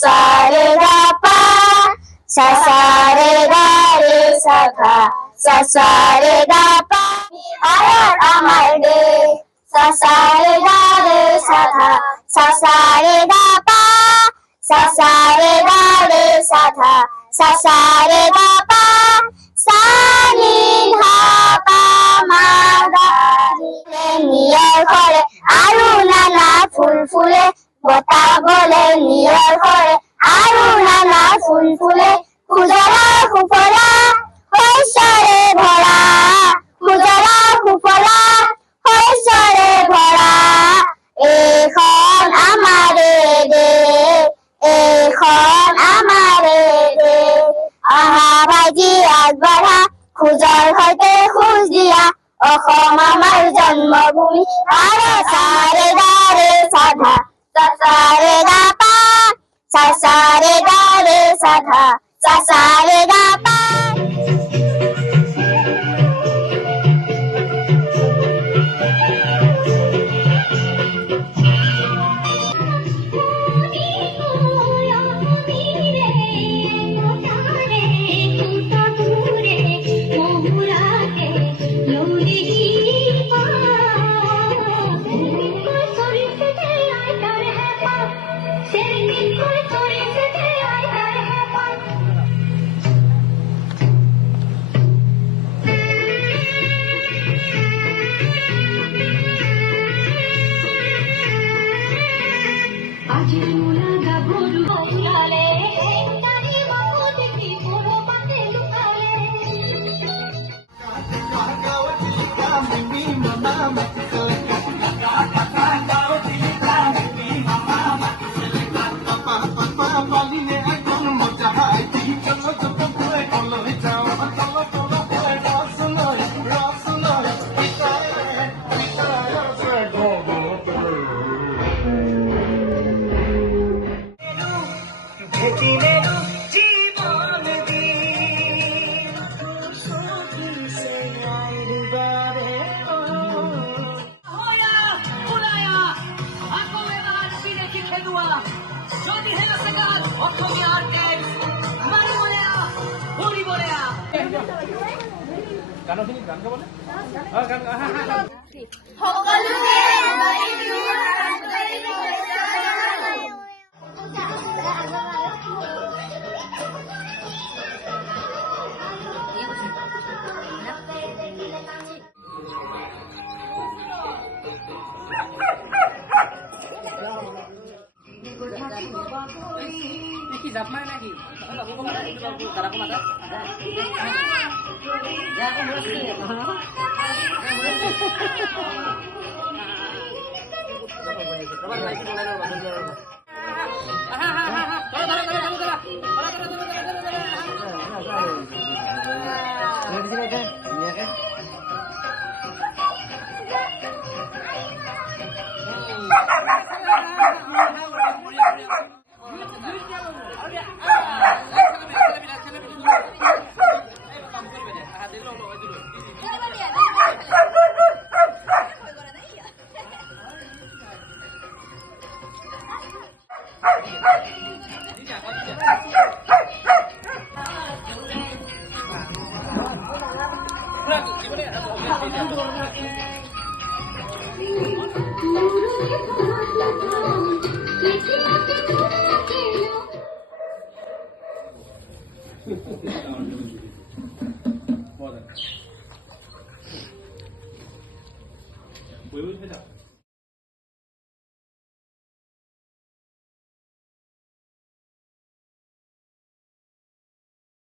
sa re ga pa sa re ga re sa re ga pa ayar amar de sa re ga re sa re ga pa sa re ga re sa re ga pa sa ni dha pa ma ga re niyar ঘরে আরু নানা ফুল ফুলে বতা বলে near ঘরে আরু নানা ফুল ফুলে খুজরা খুফলা হৈছৰে ভৰা খুজৰা খুফলা হৈছৰে ভৰা এইখন আমাৰে দেশ এইখন আমাৰে দেশ আহা ভাইটি আগবঢ়া খোজৰ সৈতে খোজ দিয়া অসম আমাৰ জন্মভূমি আৰে সা ৰে গা ৰে সা ৰে গা পা সা ৰে গা ৰে সা ৰে গা পা গানখিনি গান গাবনে গান সকলোকে কি জাপ মাৰে নাকি তাৰা কোন আছে ya aku mesti Boleh